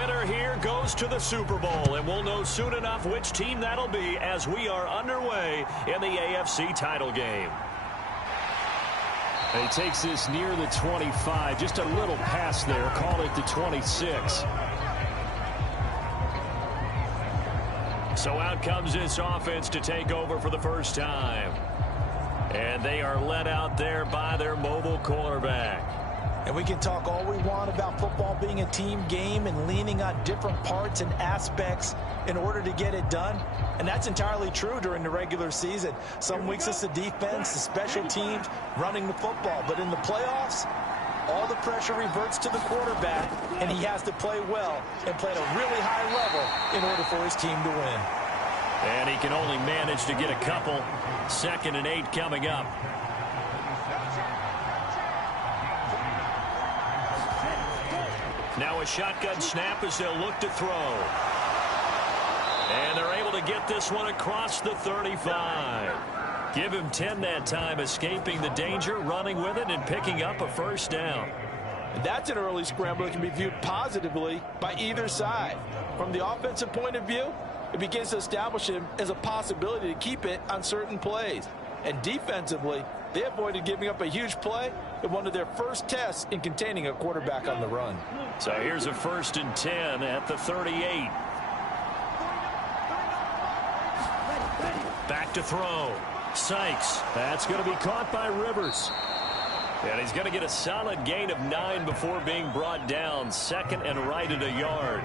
winner here goes to the Super Bowl, and we'll know soon enough which team that'll be as we are underway in the AFC title game. And he takes this near the 25, just a little pass there, call it the 26. So out comes this offense to take over for the first time. And they are led out there by their mobile quarterback. And we can talk all we want about football being a team game and leaning on different parts and aspects in order to get it done. And that's entirely true during the regular season. Some weeks it's the defense, the special teams, running the football. But in the playoffs, all the pressure reverts to the quarterback, and he has to play well and play at a really high level in order for his team to win. And he can only manage to get a couple. 2nd and 8 coming up. Now a shotgun snap as they'll look to throw. And they're able to get this one across the 35. Give him 10 that time, escaping the danger, running with it, and picking up a first down. And that's an early scramble that can be viewed positively by either side. From the offensive point of view, it begins to establish him as a possibility to keep it on certain plays. And defensively, they avoided giving up a huge play in one of their first tests in containing a quarterback on the run. So here's a 1st and 10 at the 38. Back to throw. Sykes. That's going to be caught by Rivers. And he's going to get a solid gain of 9 before being brought down. 2nd and right at a yard.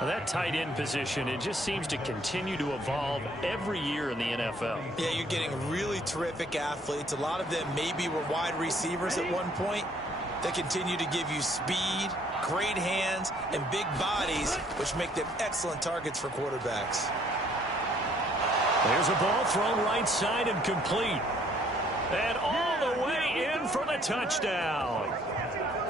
Well, that tight end position, it just seems to continue to evolve every year in the NFL. Yeah, you're getting really terrific athletes. A lot of them maybe were wide receivers at one point. They continue to give you speed, great hands, and big bodies, which make them excellent targets for quarterbacks. There's a ball thrown right side and complete. And all the way in for the touchdown.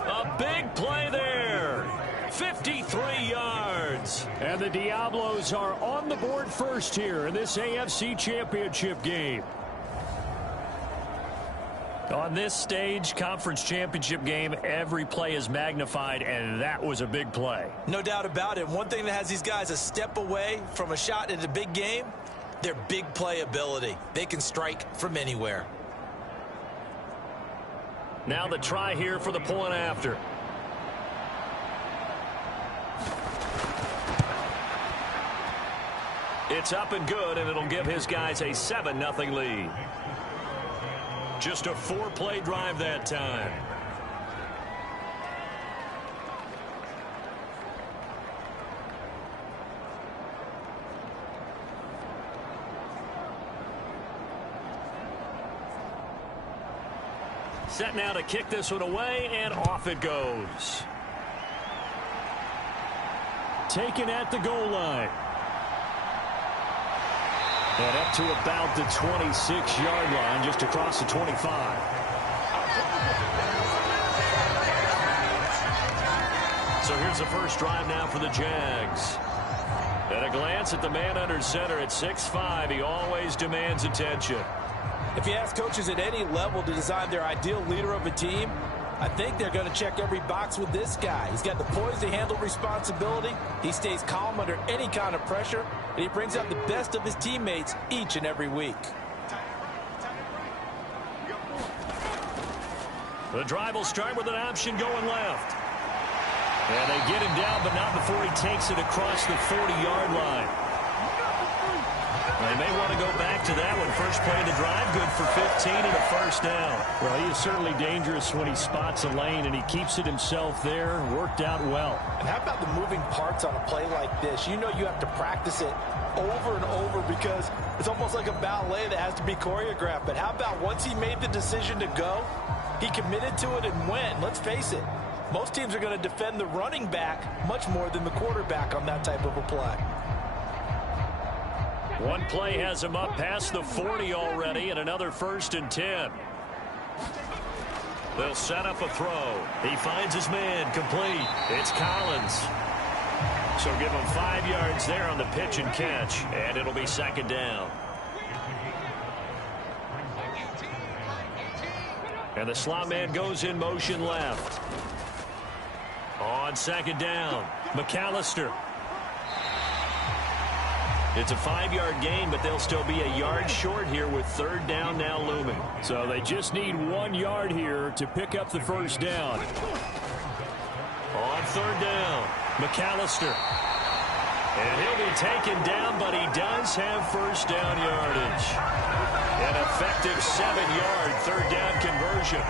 A big play there. 53 yards. And the Diablos are on the board first here in this AFC Championship game. On this stage, conference championship game, every play is magnified, and that was a big play. No doubt about it. One thing that has these guys a step away from a shot at a big game, their big play ability. They can strike from anywhere. Now the try here for the point after. It's up and good, and it'll give his guys a 7-0 lead. Just a 4-play drive that time. Set now to kick this one away, and off it goes. Taken at the goal line. And up to about the 26-yard line, just across the 25. So here's the first drive now for the Jags. At a glance at the man under center at 6'5", he always demands attention. If you ask coaches at any level to design their ideal leader of a team, I think they're going to check every box with this guy. He's got the poise to handle responsibility. He stays calm under any kind of pressure, and he brings out the best of his teammates each and every week. The drive will start with an option going left. And they get him down, but not before he takes it across the 40-yard line. They may want to go back to that one. First play of the drive, good for 15 and a first down. Well, he is certainly dangerous when he spots a lane, and he keeps it himself there. Worked out well. And how about the moving parts on a play like this? You know you have to practice it over and over because it's almost like a ballet that has to be choreographed. But how about once he made the decision to go, he committed to it and went. Let's face it, most teams are going to defend the running back much more than the quarterback on that type of a play. One play has him up past the 40 already, and another 1st and 10. They'll set up a throw. He finds his man, complete. It's Collins. So give him 5 yards there on the pitch and catch, and it'll be 2nd down. And the slot man goes in motion left. On 2nd down. McAllister. It's a 5-yard gain, but they'll still be a yard short here with third down now looming. So they just need 1 yard here to pick up the first down. On third down, McAllister. And he'll be taken down, but he does have first down yardage. An effective 7-yard third down conversion.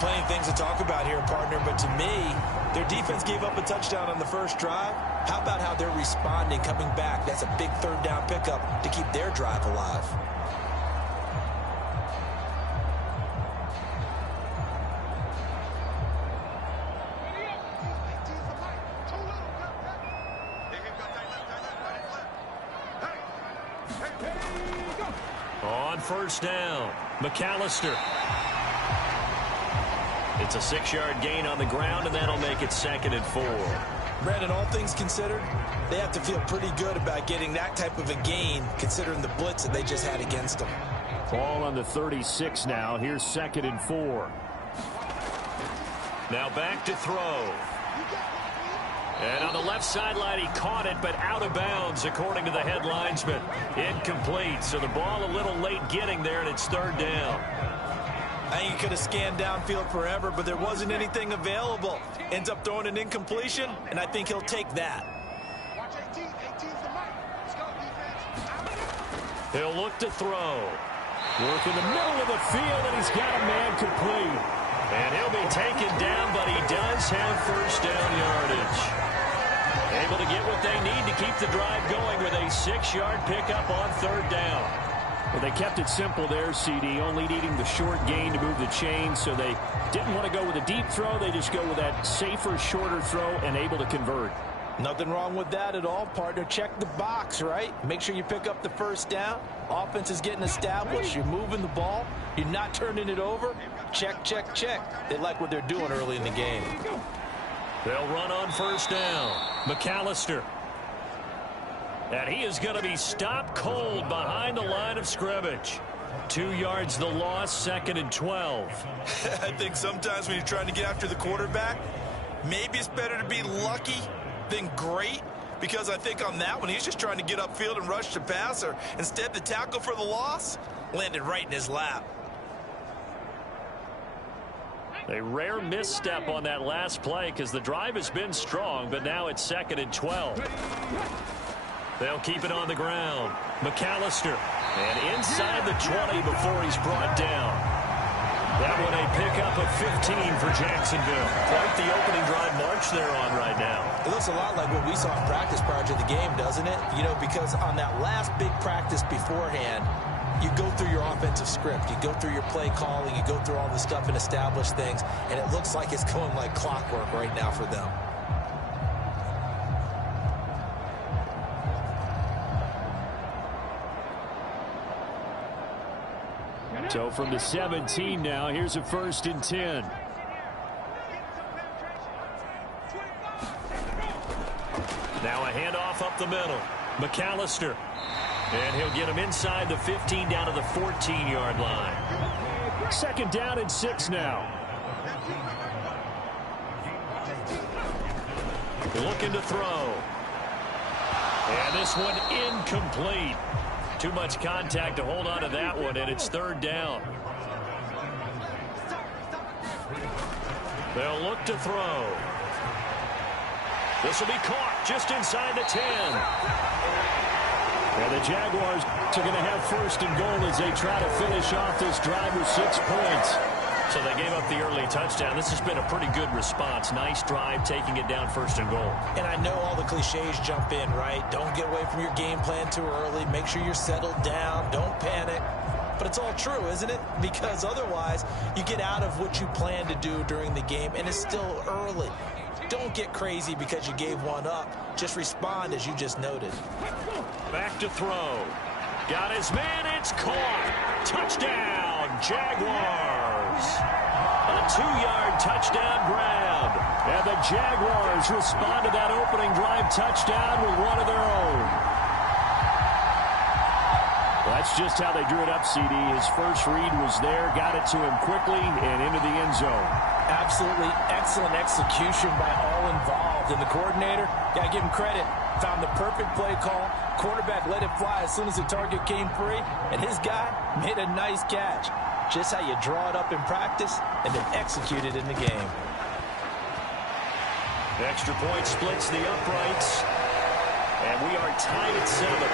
Plenty of things to talk about here, partner, but to me, their defense gave up a touchdown on the first drive. How about how they're responding, coming back? That's a big third down pickup to keep their drive alive. On first down, McAllister. It's a 6-yard gain on the ground, and that'll make it 2nd and 4. Brandon, all things considered, they have to feel pretty good about getting that type of a gain, considering the blitz that they just had against them. Ball on the 36 now. Here's 2nd and 4. Now back to throw. And on the left sideline, he caught it, but out of bounds, according to the head linesman. Incomplete, so the ball a little late getting there, and it's third down. I think he could have scanned downfield forever, but there wasn't anything available. Ends up throwing an incompletion, and I think he'll take that. He'll look to throw. Work in the middle of the field, and he's got a man complete. And he'll be taken down, but he does have first down yardage. Able to get what they need to keep the drive going with a 6-yard pickup on third down. Well, they kept it simple there, CD, only needing the short gain to move the chain, so they didn't want to go with a deep throw. They just go with that safer, shorter throw and able to convert. Nothing wrong with that at all, partner. Check the box, right? Make sure you pick up the first down. Offense is getting established. You're moving the ball. You're not turning it over. Check, check, check. They like what they're doing early in the game. They'll run on first down. McAllister. And he is going to be stopped cold behind the line of scrimmage. 2 yards the loss, 2nd and 12. I think sometimes when you're trying to get after the quarterback, maybe it's better to be lucky than great, because I think on that one, he's just trying to get upfield and rush the passer. Instead, the tackle for the loss landed right in his lap. A rare misstep on that last play because the drive has been strong, but now it's 2nd and 12. They'll keep it on the ground. McAllister. And inside the 20 before he's brought down. That one a pickup of 15 for Jacksonville. Quite the opening drive march they're on right now. It looks a lot like what we saw in practice prior to the game, doesn't it? You know, because on that last big practice beforehand, you go through your offensive script. You go through your play calling. You go through all the stuff and establish things. And it looks like it's going like clockwork right now for them. So from the 17 now, here's a 1st and 10. Now a handoff up the middle. McAllister. And he'll get him inside the 15 down to the 14-yard line. 2nd down and 6 now. Looking to throw. And this one incomplete. Too much contact to hold on to that one, and it's 3rd down. They'll look to throw. This will be caught just inside the 10. And the Jaguars are going to have 1st and goal as they try to finish off this drive with 6 points. So they gave up the early touchdown. This has been a pretty good response. Nice drive, taking it down 1st and goal. And I know all the cliches jump in, right? Don't get away from your game plan too early. Make sure you're settled down. Don't panic. But it's all true, isn't it? Because otherwise, you get out of what you plan to do during the game, and it's still early. Don't get crazy because you gave one up. Just respond as you just noted. Back to throw. Got his man. It's caught. Touchdown, Jaguars. A 2-yard touchdown grab. And the Jaguars respond to that opening drive touchdown with one of their own. That's just how they drew it up, CD. His first read was there, got it to him quickly, and into the end zone. Absolutely excellent execution by all involved. involved, and the coordinator, got to give him credit, found the perfect play call. Quarterback let it fly as soon as the target came free, and his guy made a nice catch. Just how you draw it up in practice and then execute it in the game. The extra point splits the uprights, and we are tied at 7.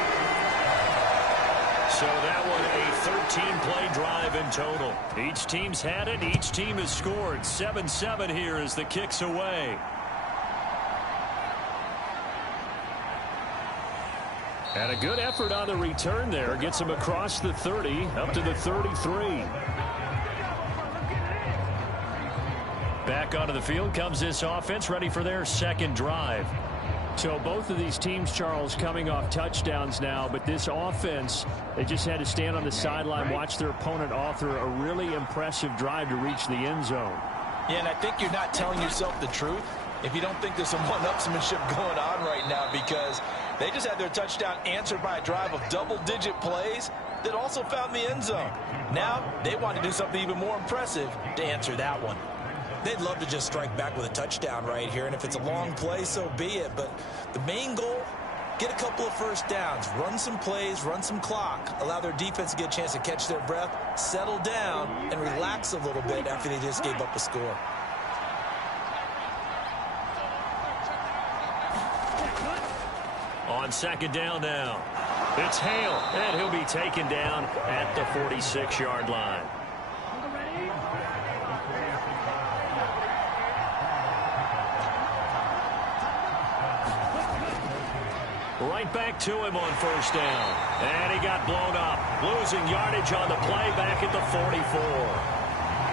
So that one a 13-play drive in total. Each team's had it. Each team has scored. 7-7 here as the kick's away. And a good effort on the return there. Gets him across the 30, up to the 33. Back onto the field comes this offense, ready for their second drive. So both of these teams, Charles, coming off touchdowns now, but this offense, they just had to stand on the sideline, watch their opponent author a really impressive drive to reach the end zone. Yeah, and I think you're not telling yourself the truth if you don't think there's some one-upsmanship going on right now, because they just had their touchdown answered by a drive of double-digit plays that also found the end zone. Now they want to do something even more impressive to answer that one. They'd love to just strike back with a touchdown right here, and if it's a long play, so be it. But the main goal, get a couple of first downs, run some plays, run some clock, allow their defense to get a chance to catch their breath, settle down, and relax a little bit after they just gave up a score. On second down now, it's Hale, and he'll be taken down at the 46-yard line. Right back to him on first down. And he got blown up. Losing yardage on the play back at the 44.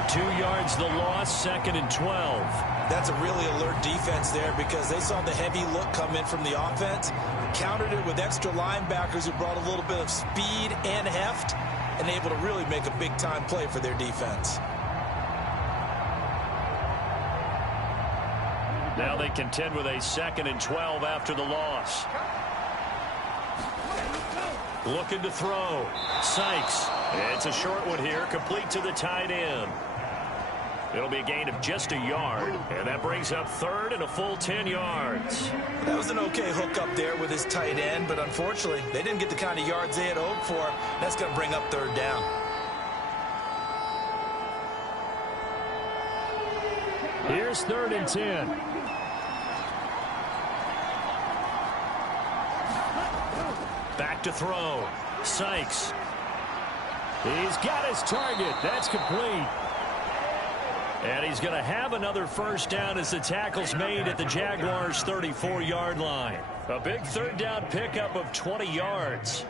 2 yards the loss, 2nd and 12. That's a really alert defense there because they saw the heavy look come in from the offense, countered it with extra linebackers who brought a little bit of speed and heft, and able to really make a big-time play for their defense. Now they contend with a 2nd and 12 after the loss. Looking to throw. Sykes. It's a short one here, complete to the tight end. It'll be a gain of just a yard, and that brings up 3rd and a full 10 yards. That was an okay hook up there with his tight end, but unfortunately, they didn't get the kind of yards they had hoped for. That's going to bring up 3rd down. Here's 3rd and 10. Back to throw. Sykes. He's got his target. That's complete. And he's going to have another first down as the tackle's made at the Jaguars' 34-yard line. A big 3rd down pickup of 20 yards.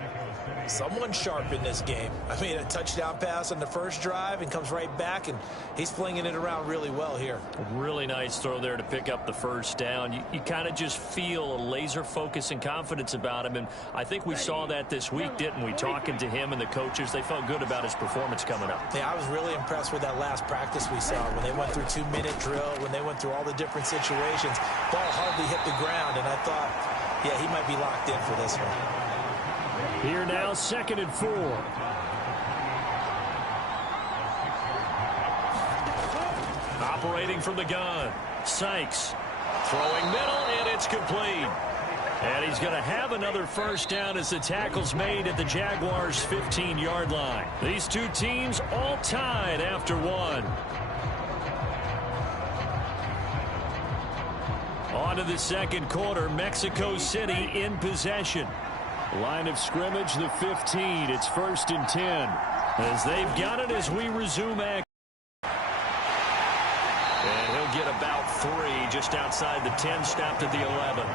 Someone sharp in this game. I mean, a touchdown pass on the first drive and comes right back, and he's flinging it around really well here. Really nice throw there to pick up the first down. You kind of just feel a laser focus and confidence about him, and I think we saw that this week, didn't we? Talking to him and the coaches, they felt good about his performance coming up. Yeah, I was really impressed with that last practice we saw when they went through 2-minute drill, when they went through all the different situations. Ball hardly hit the ground, and I thought, yeah, he might be locked in for this one. Here now, 2nd and 4. Operating from the gun. Sykes throwing middle, and it's complete. And he's going to have another first down as the tackle's made at the Jaguars' 15-yard line. These two teams all tied after one. On to the second quarter. Mexico City in possession. Line of scrimmage, the 15. It's 1st and 10. As they've got it as we resume action. And he'll get about 3 just outside the 10, stopped at the 11.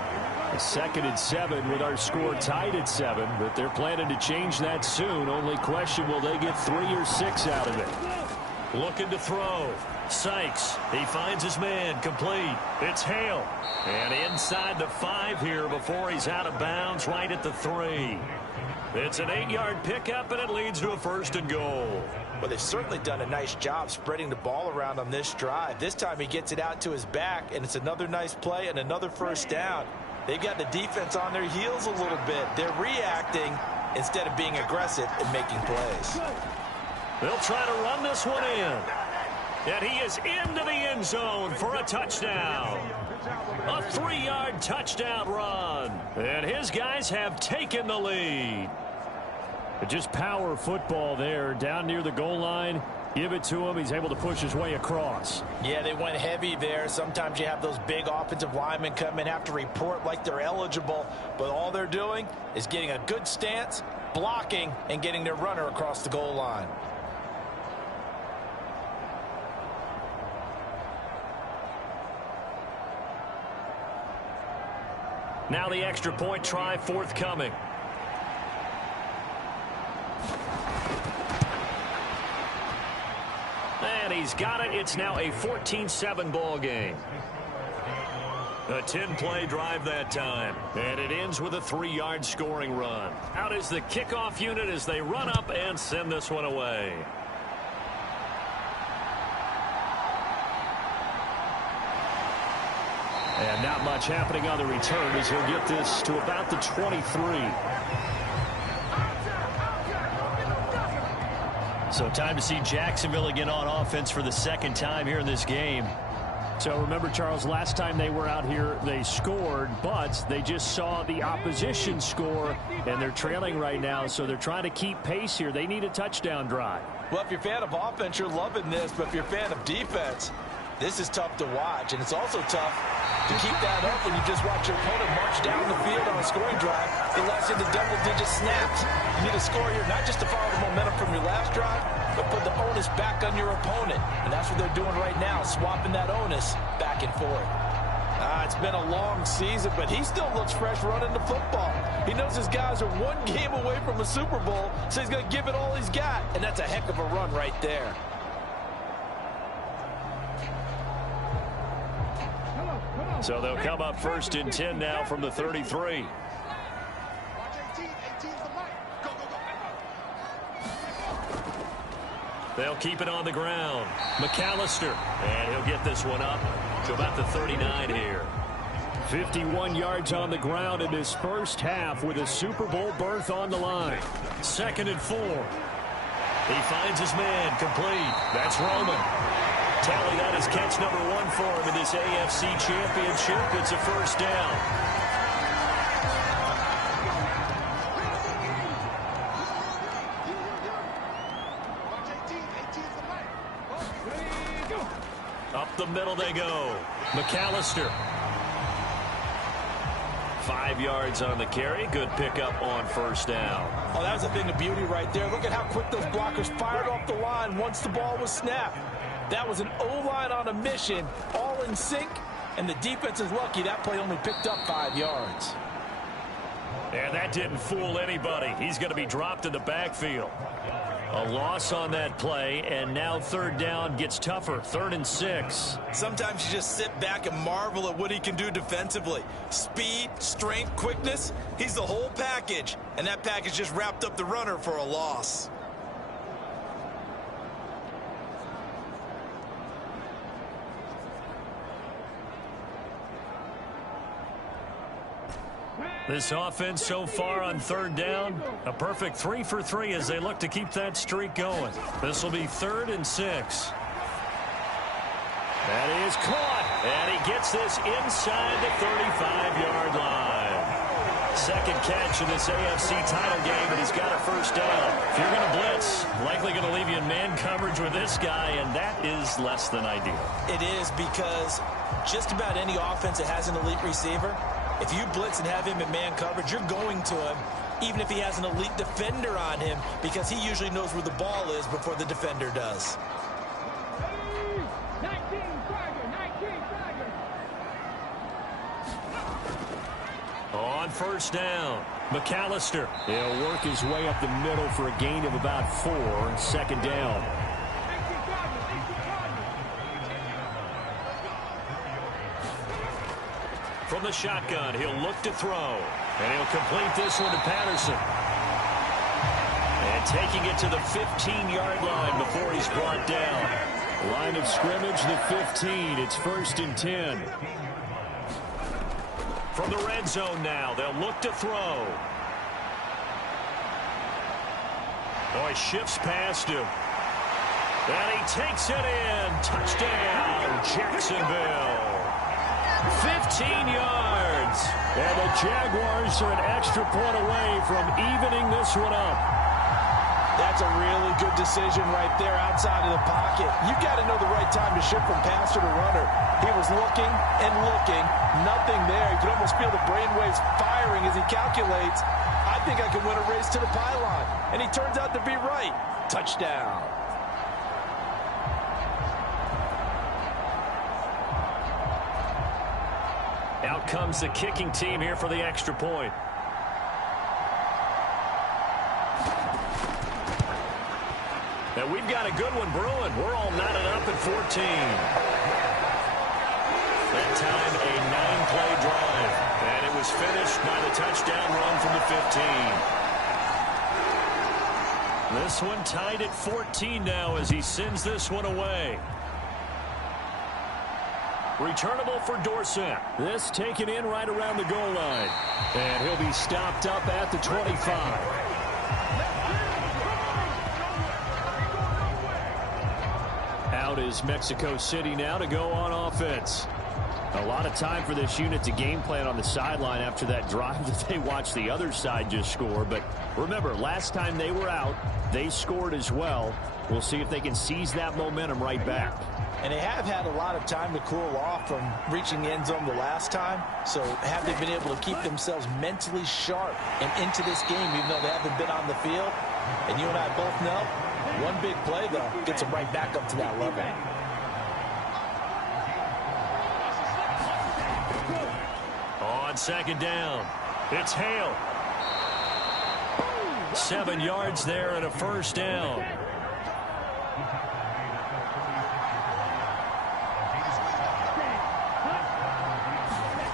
2nd and 7 with our score tied at 7, but they're planning to change that soon. Only question, will they get 3 or 6 out of it? Looking to throw. Sykes, he finds his man, complete. It's Hale. And inside the 5 here before he's out of bounds, right at the 3. It's an 8-yard pickup, and it leads to a 1st and goal. Well, they've certainly done a nice job spreading the ball around on this drive. This time he gets it out to his back, and it's another nice play and another first down. They've got the defense on their heels a little bit. They're reacting instead of being aggressive and making plays. They'll try to run this one in. And he is into the end zone for a touchdown. A 3-yard touchdown run. And his guys have taken the lead. Just power football there down near the goal line. Give it to him. He's able to push his way across. Yeah, they went heavy there. Sometimes you have those big offensive linemen come in, have to report like they're eligible. But all they're doing is getting a good stance, blocking, and getting their runner across the goal line. Now the extra point try forthcoming. And he's got it. It's now a 14-7 ball game. A 10-play drive that time. And it ends with a 3-yard scoring run. Out is the kickoff unit as they run up and send this one away. And not much happening on the return as he'll get this to about the 23. So time to see Jacksonville again on offense for the second time here in this game. So remember, Charles, last time they were out here, they scored, but they just saw the opposition score, and they're trailing right now, so they're trying to keep pace here. They need a touchdown drive. Well, if you're a fan of offense, you're loving this, but if you're a fan of defense, this is tough to watch, and it's also tough to keep that up when you just watch your opponent march down the field on a scoring drive. It lasts into double-digit snaps. You need a score here, not just to follow the momentum from your last drive, but put the onus back on your opponent. And that's what they're doing right now, swapping that onus back and forth. It's been a long season, but he still looks fresh running the football. He knows his guys are one game away from a Super Bowl, so he's going to give it all he's got. And that's a heck of a run right there. So they'll come up 1st and 10 now from the 33. They'll keep it on the ground. McAllister, and he'll get this one up to about the 39 here. 51 yards on the ground in this first half with a Super Bowl berth on the line. 2nd and 4. He finds his man complete. That's Roman. Tally that is catch number 1 for him in this AFC Championship. It's a first down. Up the middle they go. McAllister. 5 yards on the carry. Good pickup on first down. Oh, that was a thing of beauty right there. Look at how quick those blockers fired off the line once the ball was snapped. That was an O-line on a mission, all in sync, and the defense is lucky that play only picked up 5 yards. And that didn't fool anybody. He's going to be dropped in the backfield. A loss on that play, and now 3rd down gets tougher. 3rd and 6. Sometimes you just sit back and marvel at what he can do defensively. Speed, strength, quickness, he's the whole package, and that package just wrapped up the runner for a loss. This offense so far on 3rd down, a perfect 3 for 3 as they look to keep that streak going. This will be 3rd and 6. That is caught, and he gets this inside the 35-yard line. 2nd catch in this AFC title game, and he's got a first down. If you're going to blitz, likely going to leave you in man coverage with this guy, and that is less than ideal. It is, because just about any offense that has an elite receiver, if you blitz and have him in man coverage, you're going to him, even if he has an elite defender on him, because he usually knows where the ball is before the defender does. On first down, McAllister. He'll work his way up the middle for a gain of about 4. 2nd down. From the shotgun, he'll look to throw. And he'll complete this one to Patterson. And taking it to the 15-yard line before he's brought down. Line of scrimmage, the 15. It's 1st and 10. From the red zone now, they'll look to throw. Oh, he shifts past him. And he takes it in. Touchdown, Jacksonville. 15 yards. And the Jaguars are an extra point away from evening this one up. That's a really good decision right there outside of the pocket. You got to know the right time to shift from passer to runner. He was looking and looking, nothing there. You could almost feel the brainwaves firing as he calculates, I think I can win a race to the pylon. And he turns out to be right. Touchdown. Out comes the kicking team here for the extra point. And we've got a good one brewing. We're all knotted up at 14. That time, a 9-play drive. And it was finished by the touchdown run from the 15. This one tied at 14 now as he sends this one away. Returnable for Dorsett. This taken in right around the goal line. And he'll be stopped up at the 25. Out is Mexico City now to go on offense. A lot of time for this unit to game plan on the sideline after that drive that they watched the other side just score. But remember, last time they were out, they scored as well. We'll see if they can seize that momentum right back. And they have had a lot of time to cool off from reaching the end zone the last time. So have they been able to keep themselves mentally sharp and into this game even though they haven't been on the field? And you and I both know, one big play, though, gets them right back up to that level. On second down, it's Hale. 7 yards there and a first down.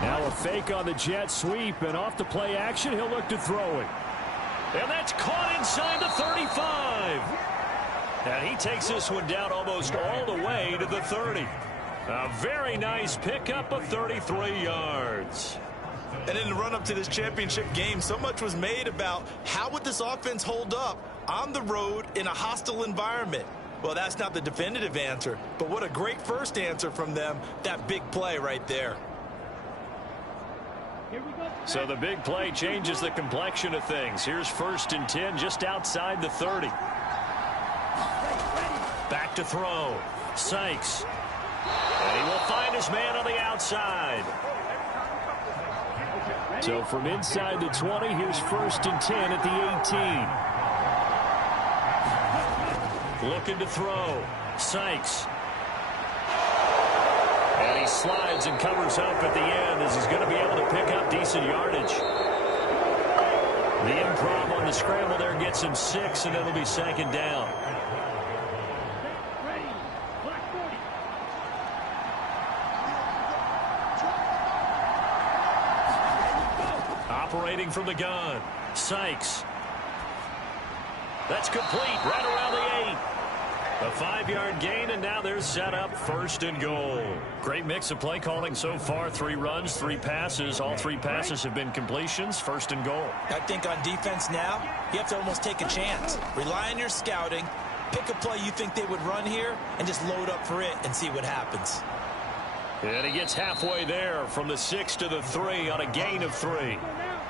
Now a fake on the jet sweep, and off the play action, he'll look to throw it. And that's caught inside the 35. And he takes this one down almost all the way to the 30. A very nice pickup of 33 yards. And in the run-up to this championship game, so much was made about how would this offense hold up on the road in a hostile environment. Well, that's not the definitive answer, but what a great first answer from them, that big play right there. So the big play changes the complexion of things. Here's 1st and 10 just outside the 30. Back to throw. Sykes. And he will find his man on the outside. So from inside the 20, here's 1st and 10 at the 18. Looking to throw. Sykes. And he slides and covers up at the end as he's going to be able to pick up decent yardage. The improv on the scramble there gets him 6, and it'll be 2nd down. Operating from the gun. Sykes. That's complete right around the 8. A 5-yard gain, and now they're set up 1st and goal. Great mix of play calling so far. 3 runs, 3 passes. All 3 passes have been completions. 1st and goal. I think on defense now, you have to almost take a chance. Rely on your scouting. Pick a play you think they would run here, and just load up for it and see what happens. And he gets halfway there from the 6 to the 3 on a gain of 3.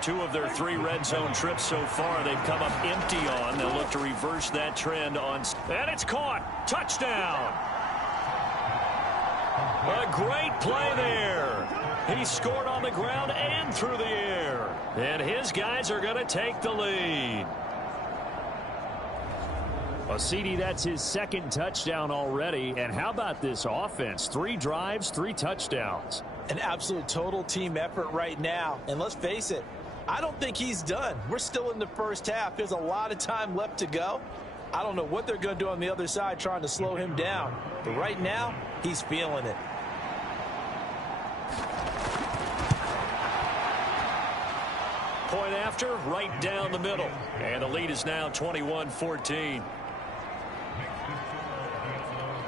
2 of their 3 red zone trips so far they've come up empty on. They'll look to reverse that trend on. And it's caught. Touchdown. A great play there. He scored on the ground and through the air. And his guys are going to take the lead. Well, CD, that's his 2nd touchdown already. And how about this offense? 3 drives, 3 touchdowns. An absolute total team effort right now. And let's face it, I don't think he's done. We're still in the first half. There's a lot of time left to go. I don't know what they're going to do on the other side trying to slow him down. But right now, he's feeling it. Point after, right down the middle. And the lead is now 21-14.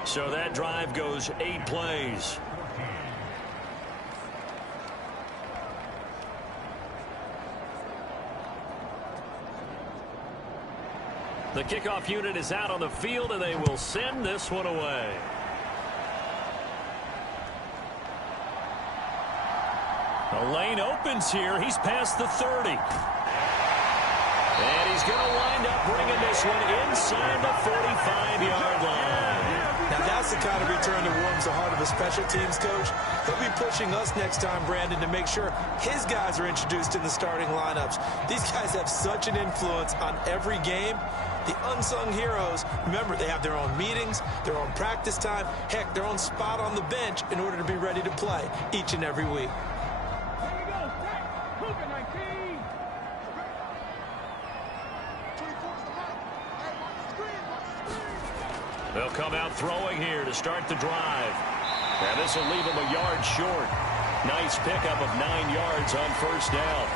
So that drive goes 8 plays. The kickoff unit is out on the field, and they will send this one away. The lane opens here. He's past the 30. And he's going to wind up bringing this one inside the 45-yard line. Now, that's the kind of return that warms the heart of a special teams coach. He'll be pushing us next time, Brandon, to make sure his guys are introduced in the starting lineups. These guys have such an influence on every game. The unsung heroes, remember, they have their own meetings, their own practice time, heck, their own spot on the bench in order to be ready to play each and every week. They'll come out throwing here to start the drive. And this will leave them a yard short. Nice pickup of 9 yards on first down.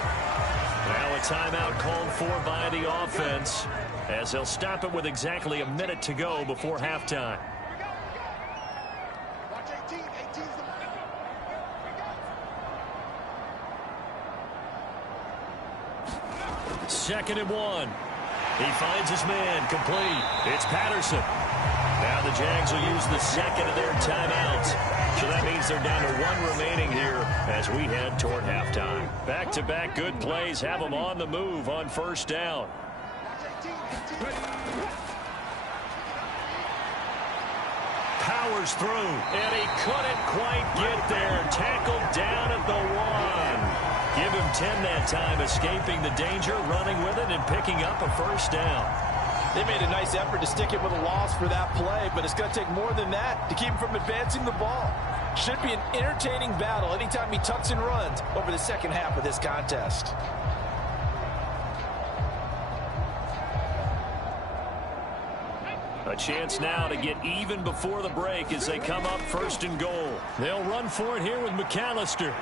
Now a timeout called for by the offense, as they'll stop it with exactly a minute to go before halftime. Second and 1. He finds his man, complete. It's Patterson. Now the Jags will use the second of their timeouts. So that means they're down to 1 remaining here as we head toward halftime. Back-to-back good plays have them on the move on first down. Powers through, and he couldn't quite get there. Tackled down at the 1. Give him 10 that time, escaping the danger, running with it, and picking up a first down. They made a nice effort to stick it with a loss for that play, but it's going to take more than that to keep him from advancing the ball. Should be an entertaining battle anytime he tucks and runs over the second half of this contest. A chance now to get even before the break as they come up first and goal. They'll run for it here with McAllister.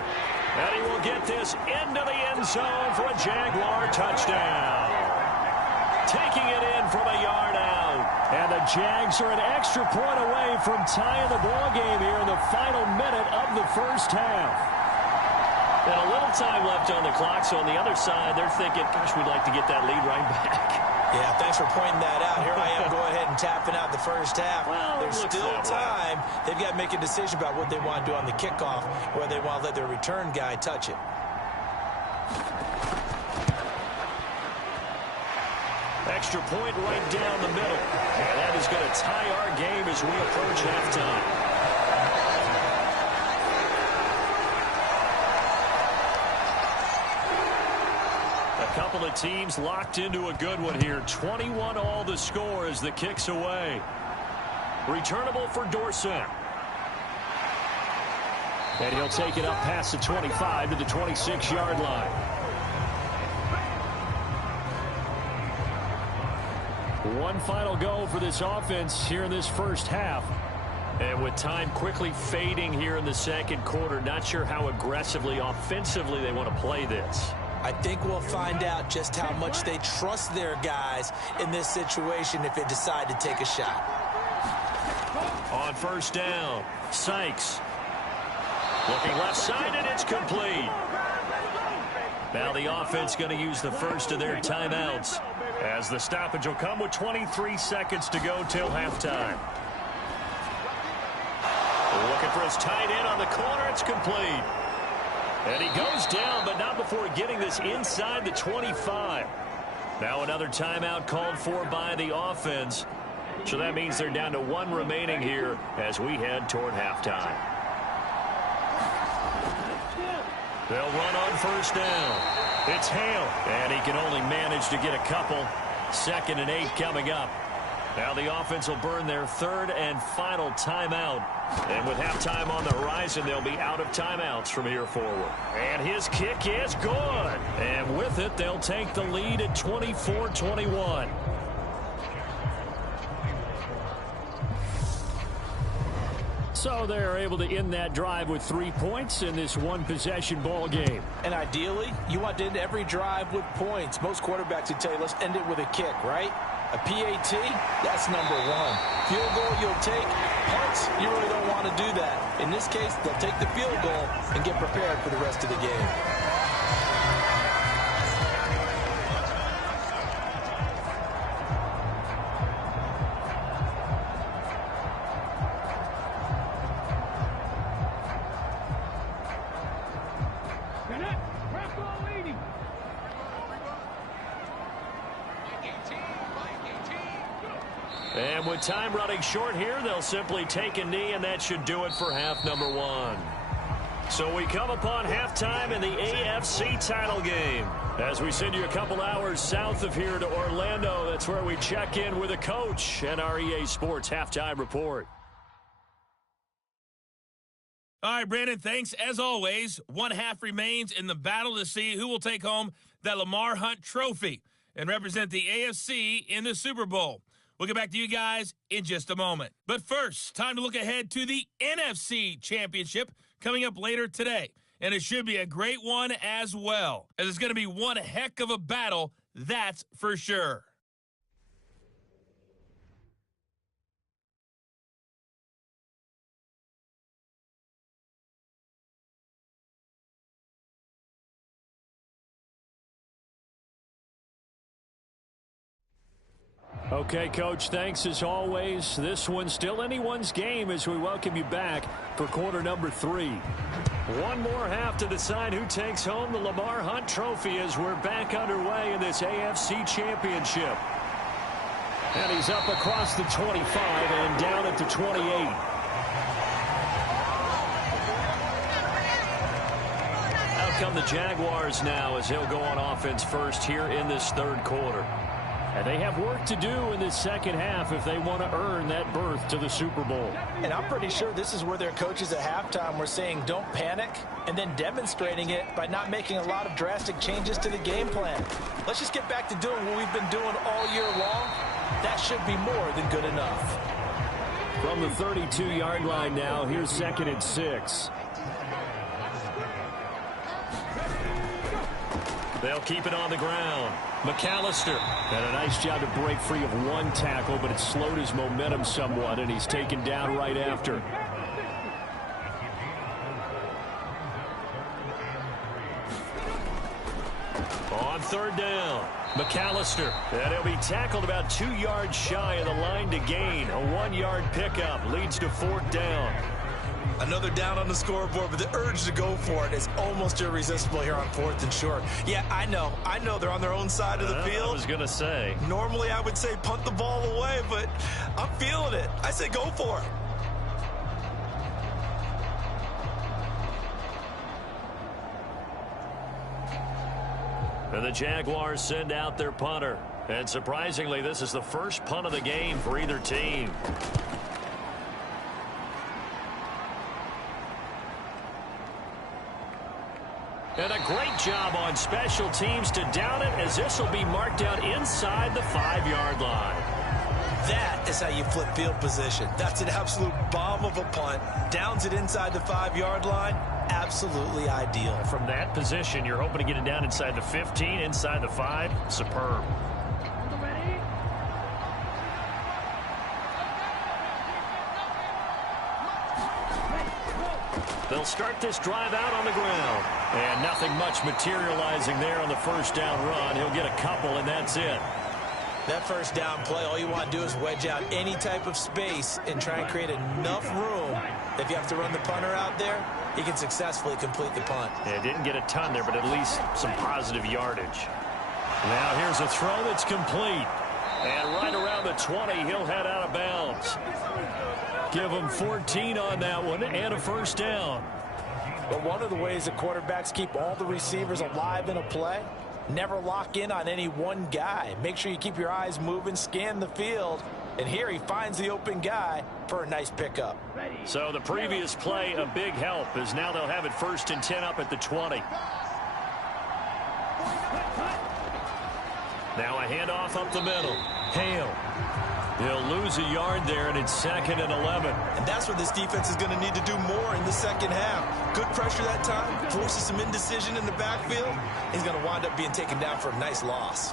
And he will get this into the end zone for a Jaguar touchdown. Taking it in from a yard out. And the Jags are an extra point away from tying the ball game here in the final minute of the first half. And a little time left on the clock, so on the other side, they're thinking, gosh, we'd like to get that lead right back. Yeah, thanks for pointing that out. Here I am, go ahead and tapping out the first half. Well, there's still time. They've got to make a decision about what they want to do on the kickoff, whether they want to let their return guy touch it. Extra point right down the middle. And that is going to tie our game as we approach halftime. A couple of teams locked into a good one here. 21 all the score as the kick's away. Returnable for Dorsett. And he'll take it up past the 25 to the 26-yard line. One final go for this offense here in this first half. And with time quickly fading here in the second quarter, not sure how aggressively, offensively they want to play this. I think we'll find out just how much they trust their guys in this situation if they decide to take a shot. On first down, Sykes. Looking left-sided, it's complete. Now the offense going to use the first of their timeouts, as the stoppage will come with 23 seconds to go till halftime. Looking for his tight end on the corner. It's complete. And he goes down, but not before getting this inside the 25. Now another timeout called for by the offense. So that means they're down to 1 remaining here as we head toward halftime. They'll run on first down. It's Hale, and he can only manage to get a couple. 2nd and 8 coming up. Now the offense will burn their 3rd and final timeout. And with halftime on the horizon, they'll be out of timeouts from here forward. And his kick is good. And with it, they'll take the lead at 24-21. So they're able to end that drive with 3 points in this one-possession ball game. And ideally, you want to end every drive with points. Most quarterbacks would tell you, let's end it with a kick, right? A PAT, that's number 1. Field goal you'll take. Punts, you really don't want to do that. In this case, they'll take the field goal and get prepared for the rest of the game. And with time running short here, they'll simply take a knee, and that should do it for half number one. So we come upon halftime in the AFC title game. As we send you a couple hours south of here to Orlando, that's where we check in with a coach and our EA Sports halftime report. All right, Brandon, thanks. As always, one half remains in the battle to see who will take home that Lamar Hunt trophy and represent the AFC in the Super Bowl. We'll get back to you guys in just a moment. But first, time to look ahead to the NFC Championship coming up later today. And it should be a great one as well, as it's going to be one heck of a battle, that's for sure. Okay, Coach, thanks as always. This one's still anyone's game as we welcome you back for quarter number 3. One more half to decide who takes home the Lamar Hunt trophy as we're back underway in this AFC Championship. And he's up across the 25 and down at the 28. Out come the Jaguars now as he'll go on offense first here in this third quarter. And they have work to do in this second half if they want to earn that berth to the Super Bowl. And I'm pretty sure this is where their coaches at halftime were saying don't panic, and then demonstrating it by not making a lot of drastic changes to the game plan. Let's just get back to doing what we've been doing all year long. That should be more than good enough. From the 32-yard line now, here's 2nd and 6. They'll keep it on the ground. McAllister. And a nice job to break free of one tackle, but it slowed his momentum somewhat, and he's taken down right after. On third down, McAllister. And he'll be tackled about 2 yards shy of the line to gain. A 1-yard pickup leads to 4th down. Another down on the scoreboard, but the urge to go for it is almost irresistible here on 4th and short. Yeah, I know they're on their own side of the field. I was going to say. Normally I would say punt the ball away, but I'm feeling it. I say go for it. And the Jaguars send out their punter. And surprisingly, this is the first punt of the game for either team. And a great job on special teams to down it, as this will be marked out inside the 5-yard line. That is how you flip field position. That's an absolute bomb of a punt. Downs it inside the 5-yard line. Absolutely ideal. From that position, you're hoping to get it down inside the 15, inside the 5. Superb. They'll start this drive out on the ground. And nothing much materializing there on the first down run. He'll get a couple, and that's it. That first down play, all you want to do is wedge out any type of space and try and create enough room. If you have to run the punter out there, he can successfully complete the punt. Yeah, didn't get a ton there, but at least some positive yardage. Now here's a throw that's complete. And right around the 20, he'll head out of bounds. Give him 14 on that one and a first down. But one of the ways that quarterbacks keep all the receivers alive in a play, never lock in on any one guy. Make sure you keep your eyes moving, scan the field. And here he finds the open guy for a nice pickup. So the previous play, a big help, as now they'll have it 1st and 10 up at the 20. Now a handoff up the middle. Hale. He'll lose a yard there, and it's 2nd and 11. And that's what this defense is going to need to do more in the second half. Good pressure that time, forces some indecision in the backfield. He's going to wind up being taken down for a nice loss.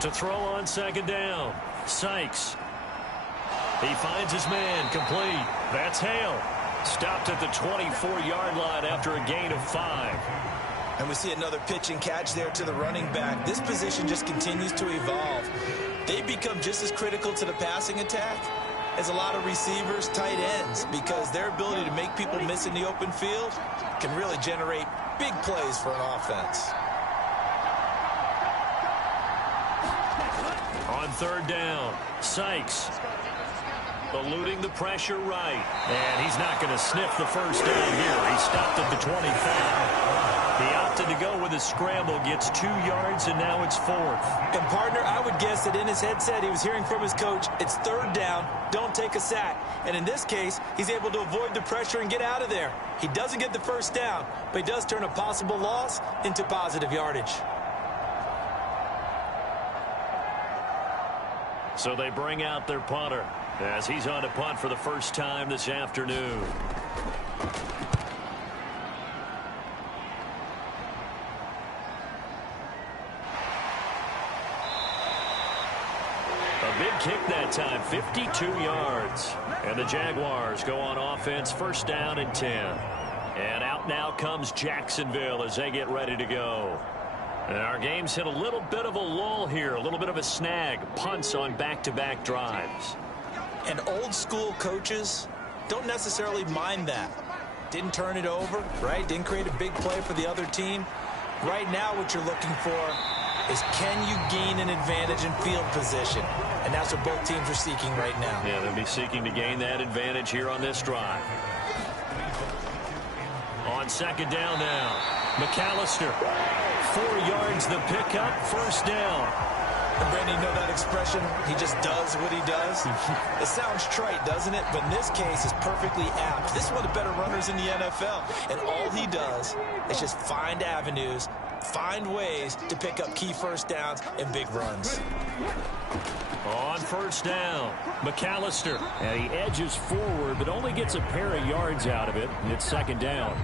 To throw on 2nd down, Sykes. He finds his man, complete. That's Hale. Stopped at the 24-yard line after a gain of 5. And we see another pitch and catch there to the running back. This position just continues to evolve. They become just as critical to the passing attack as a lot of receivers, tight ends, because their ability to make people miss in the open field can really generate big plays for an offense. On third down. Sykes eluding the pressure right. And he's not going to sniff the first down here. He stopped at the 25. He opted to go with a scramble, gets 2 yards, and now it's 4th. And, partner, I would guess that in his headset he was hearing from his coach, it's third down, don't take a sack. And in this case, he's able to avoid the pressure and get out of there. He doesn't get the first down, but he does turn a possible loss into positive yardage. So they bring out their punter as he's on to punt for the first time this afternoon. A big kick that time, 52 yards. And the Jaguars go on offense, first down and 10. And out now comes Jacksonville as they get ready to go. And our game's hit a little bit of a lull here, a little bit of a snag. Punts on back-to-back drives. And old-school coaches don't necessarily mind that. Didn't turn it over, right? Didn't create a big play for the other team. Right now what you're looking for is can you gain an advantage in field position? And that's what both teams are seeking right now. Yeah, they'll be seeking to gain that advantage here on this drive. On second down now, McAllister. 4 yards the pickup, first down. And Brandon, you know that expression? He just does what he does. It sounds trite, doesn't it? But in this case, it's perfectly apt. This is one of the better runners in the NFL. And all he does is just find avenues, find ways to pick up key first downs and big runs. On first down, McAllister. And he edges forward, but only gets a pair of yards out of it, and it's second down.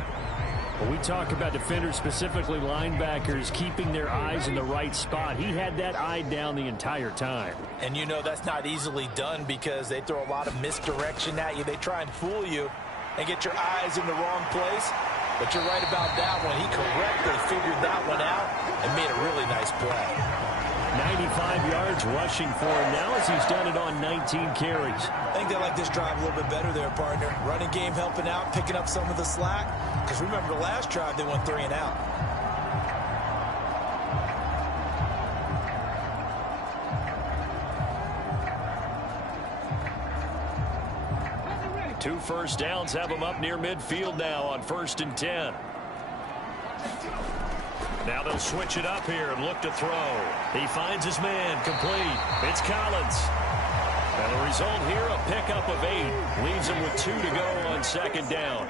When we talk about defenders, specifically linebackers, keeping their eyes in the right spot, he had that eye down the entire time. And you know that's not easily done because they throw a lot of misdirection at you. They try and fool you and get your eyes in the wrong place. But you're right about that one. He correctly figured that one out and made a really nice play. 95 yards rushing for him now as he's done it on 19 carries. I think they like this drive a little bit better there, partner. Running game helping out, picking up some of the slack. Because remember the last drive, they went 3 and out. Two first downs have them up near midfield now on 1st and 10. Now they'll switch it up here and look to throw. He finds his man, complete. It's Collins. And the result here, a pickup of 8. Leaves him with 2 to go on second down.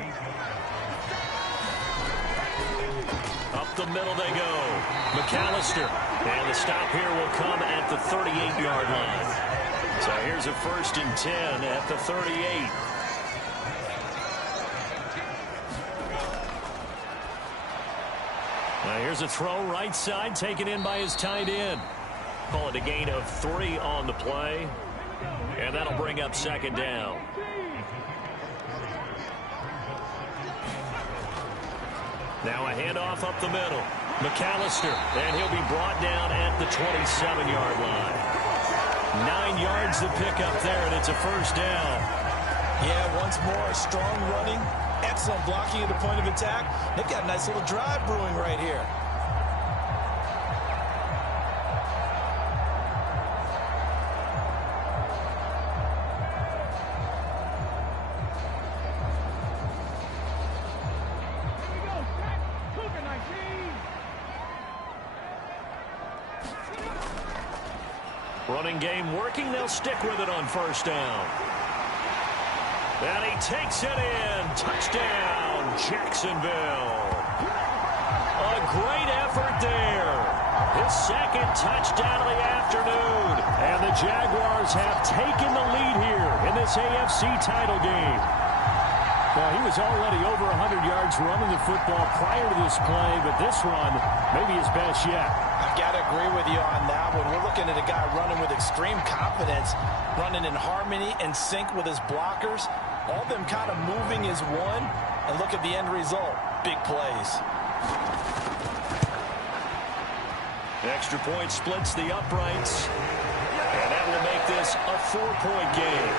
Up the middle they go. McAllister. And the stop here will come at the 38-yard line. So here's a 1st and 10 at the 38. Now here's a throw right side taken in by his tight end. Call it a gain of 3 on the play. And that'll bring up second down. Now a handoff up the middle. McAllister, and he'll be brought down at the 27-yard line. 9 yards to pick up there, and it's a first down. Yeah, once more, strong running, excellent blocking at the point of attack. They've got a nice little drive brewing right here. Running game working. They'll stick with it on first down. And he takes it in. Touchdown, Jacksonville. A great effort there. His second touchdown of the afternoon. And the Jaguars have taken the lead here in this AFC title game. Well, he was already over 100 yards running the football prior to this play, but this run may be his best yet. I've got to agree with you on that one. We're looking at a guy running with extreme confidence, running in harmony and sync with his blockers. All of them kind of moving as one. And look at the end result. Big plays. Extra point splits the uprights. And that will make this a 4-point game.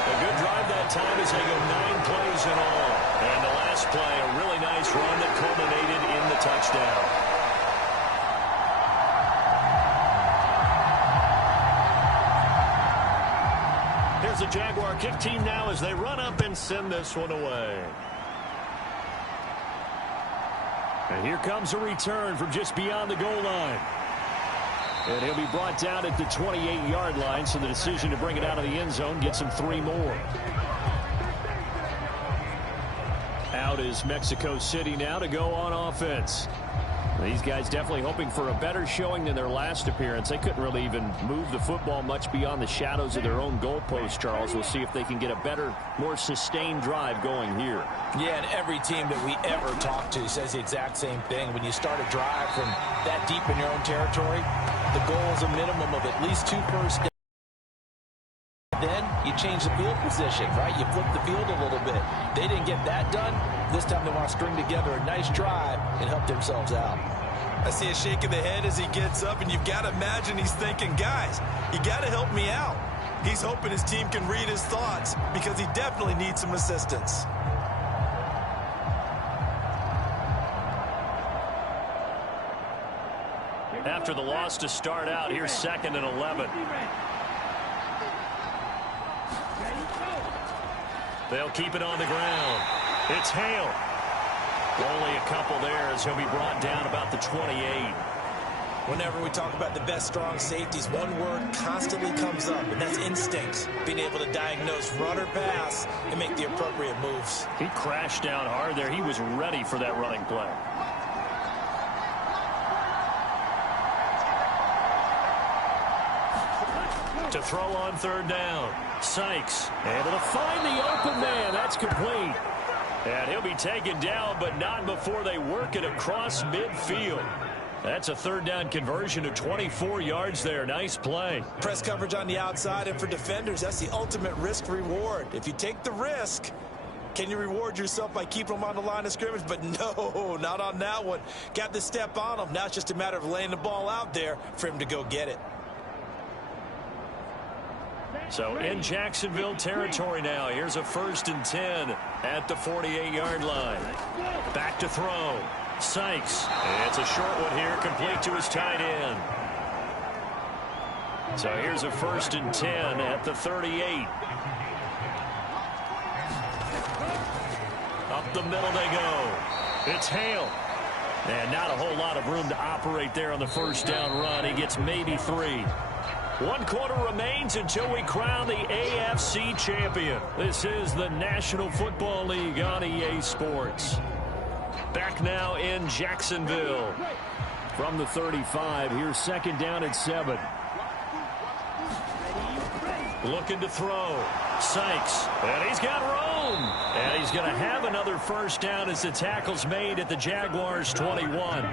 A good drive that time as they go 9 plays in all. And the last play, a really nice run that culminated in the touchdown. the Jaguar kick team now as they run up and send this one away. And here comes a return from just beyond the goal line. And he'll be brought down at the 28-yard line, so the decision to bring it out of the end zone gets him 3 more. Out is Mexico City now to go on offense. These guys definitely hoping for a better showing than their last appearance. They couldn't really even move the football much beyond the shadows of their own goalpost, Charles. We'll see if they can get a better, more sustained drive going here. Yeah, and every team that we ever talk to says the exact same thing. When you start a drive from that deep in your own territory, the goal is a minimum of at least 2 first downs. Then you change the field position, right? You flip the field a little bit. They didn't get that done. This time they want to string together a nice drive and help themselves out. I see a shake of the head as he gets up, and you've got to imagine he's thinking, guys, you got to help me out. He's hoping his team can read his thoughts because he definitely needs some assistance. After the loss to start out, here's 2nd and 11. They'll keep it on the ground. It's Hale. Only a couple there as he'll be brought down about the 28. Whenever we talk about the best strong safeties, one word constantly comes up, and that's instincts. Being able to diagnose run or pass and make the appropriate moves. He crashed down hard there. He was ready for that running play. To throw on 3rd down. Sykes able to find the open man. That's complete. And he'll be taken down, but not before they work it across midfield. That's a 3rd down conversion of 24 yards there. Nice play. Press coverage on the outside, and for defenders, that's the ultimate risk reward. If you take the risk, can you reward yourself by keeping them on the line of scrimmage? But no, not on that one. Got the step on them. Now it's just a matter of laying the ball out there for him to go get it. So in Jacksonville territory now. Here's a 1st and 10 at the 48-yard line. Back to throw. Sykes. It's a short one here, complete to his tight end. So here's a 1st and 10 at the 38. Up the middle they go. It's Hale. And not a whole lot of room to operate there on the 1st down run. He gets maybe 3. 1 quarter remains until we crown the AFC champion. This is the National Football League on EA Sports. Back now in Jacksonville. From the 35, here's 2nd down and 7. Looking to throw. Sykes. And he's got room. And he's going to have another 1st down as the tackle's made at the Jaguars' 21.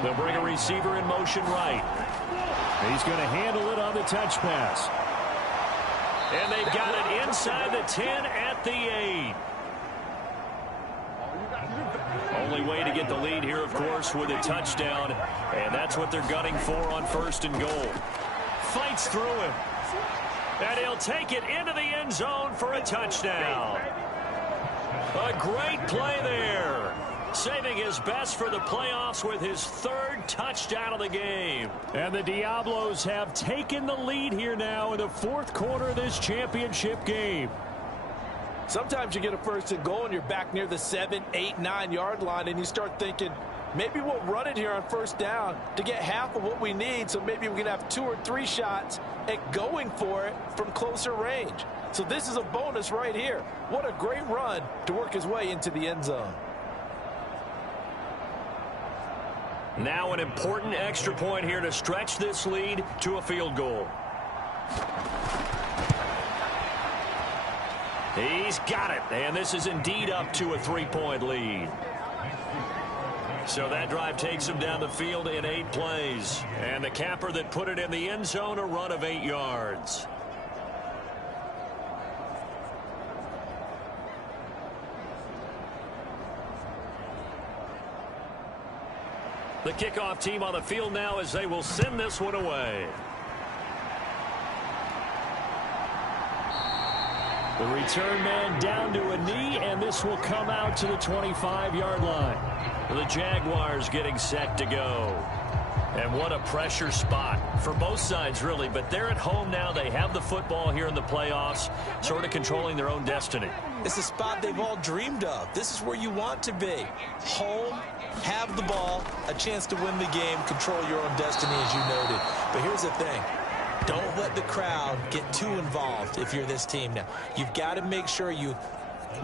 They'll bring a receiver in motion right. He's going to handle it on the touch pass. And they've got it inside the 10 at the 8. Only way to get the lead here, of course, with a touchdown. And that's what they're gunning for on 1st and goal. Fights through him. And he'll take it into the end zone for a touchdown. A great play there. Saving his best for the playoffs with his 3rd touchdown of the game. And the Diablos have taken the lead here now in the 4th quarter of this championship game. Sometimes you get a 1st and goal and you're back near the 7, 8, 9-yard line, and you start thinking, maybe we'll run it here on 1st down to get half of what we need, so maybe we can have 2 or 3 shots at going for it from closer range. So this is a bonus right here. What a great run to work his way into the end zone. Now an important extra point here to stretch this lead to a field goal. He's got it, and this is indeed up to a 3-point lead. So that drive takes him down the field in 8 plays. And the capper that put it in the end zone, a run of 8 yards. The kickoff team on the field now as they will send this one away. The return man down to a knee, and this will come out to the 25-yard line. The Jaguars getting set to go. And what a pressure spot for both sides, really. But they're at home now. They have the football here in the playoffs, sort of controlling their own destiny. It's a spot they've all dreamed of. This is where you want to be. Home, have the ball, a chance to win the game, control your own destiny, as you noted. But here's the thing. Don't let the crowd get too involved if you're this team now. You've got to make sure you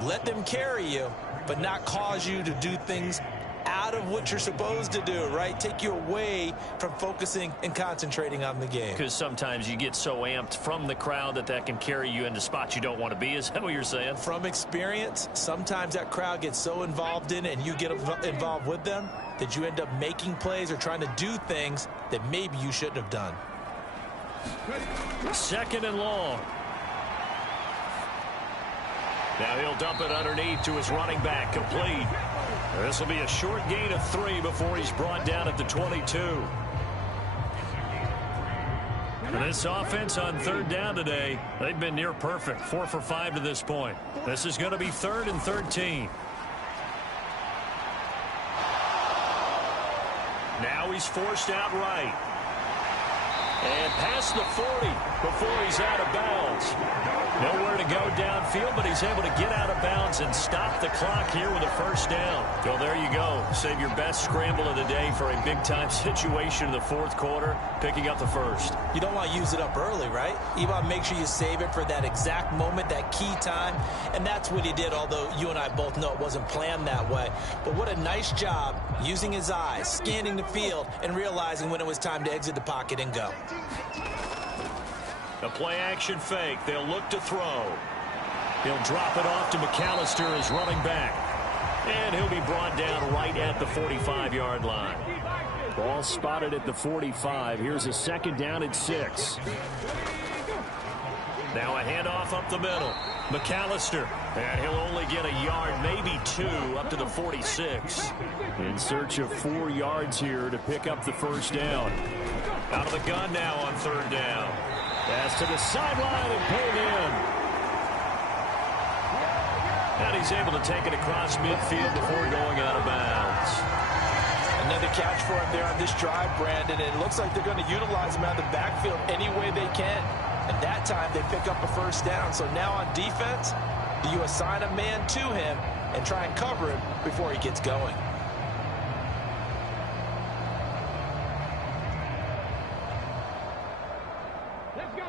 let them carry you, but not cause you to do things out of what you're supposed to do, right? Take you away from focusing and concentrating on the game. Because sometimes you get so amped from the crowd that can carry you into spots you don't want to be. Is that what you're saying? From experience, sometimes that crowd gets so involved in it and you get involved with them that you end up making plays or trying to do things that maybe you shouldn't have done. Second and long. Now he'll dump it underneath to his running back, complete. This will be a short gain of 3 before he's brought down at the 22. And this offense on third down today, they've been near perfect, 4 for 5 to this point. This is going to be 3rd and 13. Now he's forced out right. And past the 40 before he's out of bounds. Nowhere to go downfield, but he's able to get out of bounds and stop the clock here with a first down. Well, there you go. Save your best scramble of the day for a big-time situation in the fourth quarter, picking up the first. You don't want to use it up early, right? You want to make sure you save it for that exact moment, that key time. And that's what he did, although you and I both know it wasn't planned that way. But what a nice job using his eyes, scanning the field, and realizing when it was time to exit the pocket and go. A play-action fake. They'll look to throw. He'll drop it off to McAllister as running back. And he'll be brought down right at the 45-yard line. Ball spotted at the 45. Here's a second down at 6. Now a handoff up the middle. McAllister. And he'll only get a yard, maybe 2, up to the 46. In search of 4 yards here to pick up the first down. Out of the gun now on third down. Pass to the sideline and pulled in. And he's able to take it across midfield before going out of bounds. Another catch for him there on this drive, Brandon. And it looks like they're going to utilize him out of the backfield any way they can. And that time they pick up a first down. So now on defense, do you assign a man to him and try and cover him before he gets going?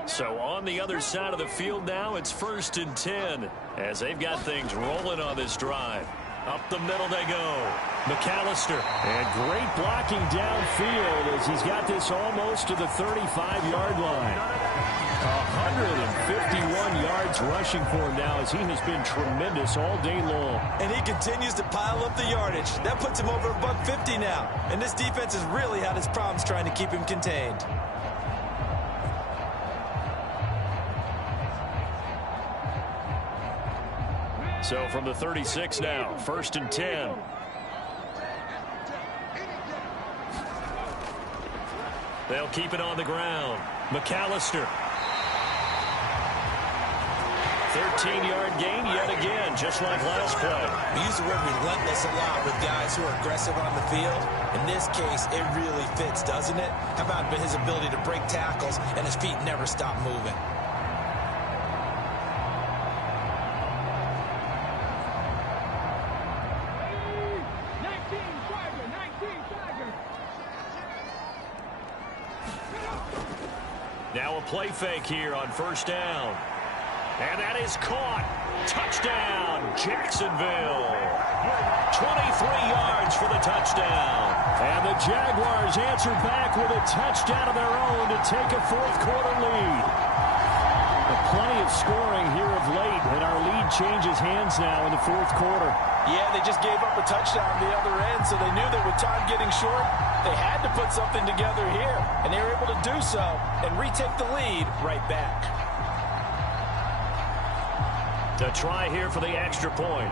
So on the other side of the field now, it's 1st and 10 as they've got things rolling on this drive. Up the middle they go. McAllister. And great blocking downfield as he's got this almost to the 35-yard line. 151 yards rushing for him now as he has been tremendous all day long. And he continues to pile up the yardage. That puts him over $150 now. And this defense has really had its problems trying to keep him contained. So from the 36 now, 1st and 10. They'll keep it on the ground. McAllister. 13-yard gain yet again, just like last play. We use the word relentless a lot with guys who are aggressive on the field. In this case, it really fits, doesn't it? How about his ability to break tackles and his feet never stop moving? Now a play fake here on first down. And that is caught. Touchdown, Jacksonville. 23 yards for the touchdown. And the Jaguars answered back with a touchdown of their own to take a fourth-quarter lead. Plenty of scoring here of late, and our lead changes hands now in the fourth quarter. Yeah, they just gave up a touchdown on the other end, so they knew that with time getting short, they had to put something together here, and they were able to do so and retake the lead right back. To try here for the extra point.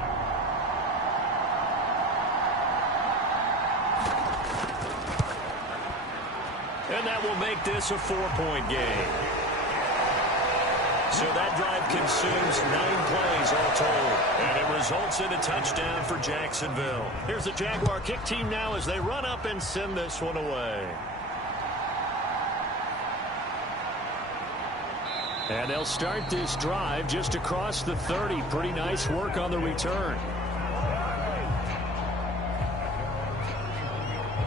And that will make this a 4-point game. So that drive consumes 9 plays all told. And it results in a touchdown for Jacksonville. Here's the Jaguar kick team now as they run up and send this one away. And they'll start this drive just across the 30. Pretty nice work on the return.